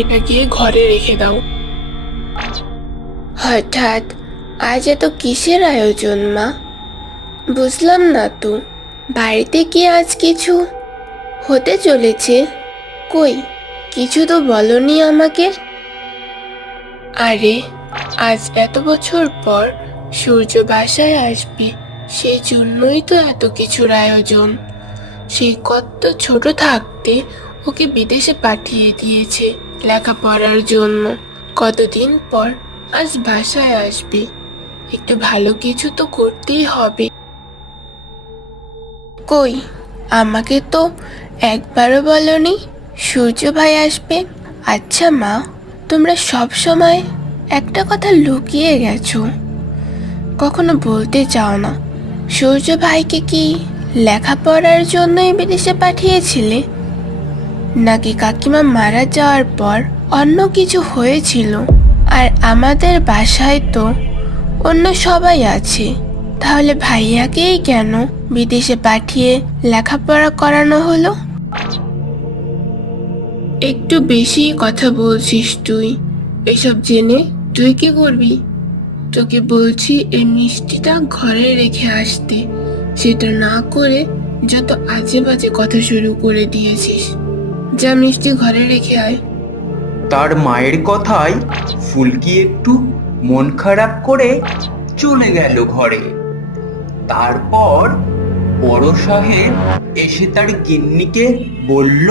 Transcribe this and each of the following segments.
এটা গিয়ে ঘরে রেখে দাও। হঠাৎ আজ এত কিসের আয়োজন মা? বুঝলাম না তো বাড়িতে কি আজ কিছু হতে চলেছে? কই কিছু তো বলনি আমাকে? আরে আজ এত বছর পর সূর্য বাসায় আসবে সেই জন্যই তো এত কিছুর আয়োজন। সেই কত ছোট থাকতে ওকে বিদেশে পাঠিয়ে দিয়েছে। লেখাপড়ার জন্য কতদিন পর আজ বাসায় আসবে? একটু ভালো কিছু তো করতেই হবে। কই, আমাকে তো একবারও বলনি, সূর্য ভাই আসবে। আচ্ছা মা, তোমরা সব সময় একটা কথা লুকিয়ে গেছো। কখনো বলতে চাও না। সূর্য ভাইকে কি লেখাপড়ার জন্যই বিদেশে পাঠিয়েছিলে? নাকি কাকিমা মারা যাওয়ার পর অন্য কিছু হয়েছিল? আর আমাদের বাসায় তো অন্য সবাই আছে। তাহলে ভাইয়াকেই কেন বিদেশে পাঠিয়ে লেখাপড়া করানো হলো? একটু বেশি কথা বলছিস তুই। এসব জেনে তুই কি করবি? তোকে বলছি এই মিষ্টিটা ঘরে রেখে আসতে। সেটা না করে যত আজে বাজে কথা শুরু করে দিয়েছিস। যা মিষ্টি ঘরে রেখে আয়। তার মায়ের কথায় ফুলকি একটু মন খারাপ করে চলে গেল ঘরে। তারপর বড় সাহেব এসে তার গিন্নিকে বলল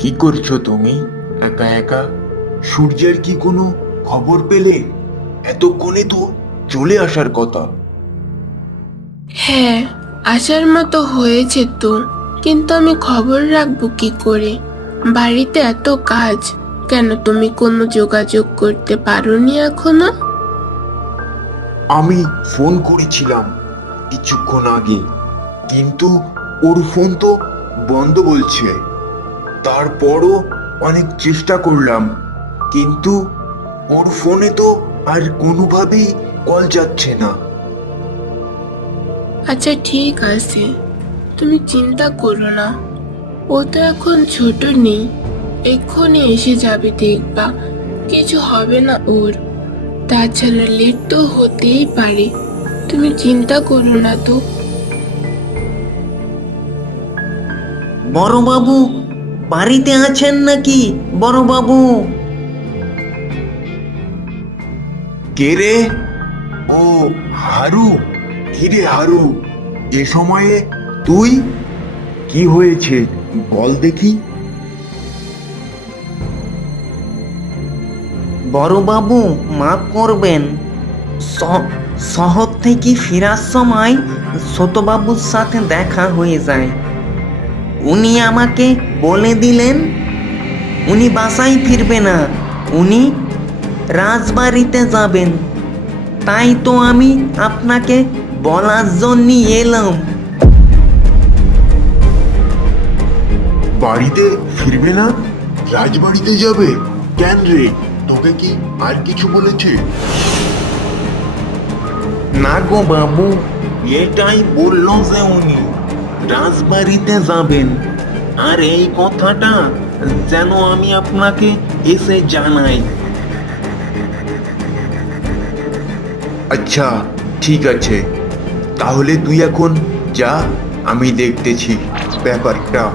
কি করছ তুমি? একা একা? সূর্যের কি কোনো খবর পেলে? এতক্ষণে তো চলে আসার কথা। হ্যাঁ আসার মতো হয়েছে তো কিন্তু আমি খবর রাখব কি করে? বাড়িতে এত কাজ কেন তুমি কোনো যোগাযোগ করতে পারোনি এখনও? আমি ফোন করেছিলাম কিছুক্ষণ আগে কিন্তু ওর ফোন তো বন্ধ বলছে। তারপরও অনেক চেষ্টা করলাম কিন্তু ওর ফোনে তো আর কোনোভাবেই কল যাচ্ছে না। আচ্ছা ঠিক আছে। তুমি চিন্তা করো না। ও তো এখন ছোট নেই। এক্ষুনি এসে যাবে দেখবা। কিছু হবে না ওর। তাছাড়া লেট তো হতেই পারে। তুমি চিন্তা করো না তো। বড়বাবু বাড়িতে আছেন নাকি বড়বাবু? কে রে? ও হারু। কিরে হারু? এ সময়ে তুই? কি হয়েছে? বল দেখি। বড়বাবু, মাফ করবেন। শহর থেকে ফেরার সময় ছোটবাবুর সাথে দেখা হয়ে যায়। উনি আমাকে বলে দিলেন, উনি বাসায় ফিরবে না, উনি রাজবাড়িতে যাবেন। তাই তো আমি আপনাকে বলার জন্য এলাম। বাড়িতে ফিরবে না? রাজবাড়িতে যাবে? কেন রে? তোকে কি আর কিছু বলেছে? না গো বাবু এটাই বলল যে উনি রাজবাড়িতে যাবেন। আর এই কথাটা যেন আমি আপনাকে এসে জানাই। আচ্ছা ঠিক আছে। তাহলে তুই এখন যা আমি দেখতেছি ব্যাপারটা।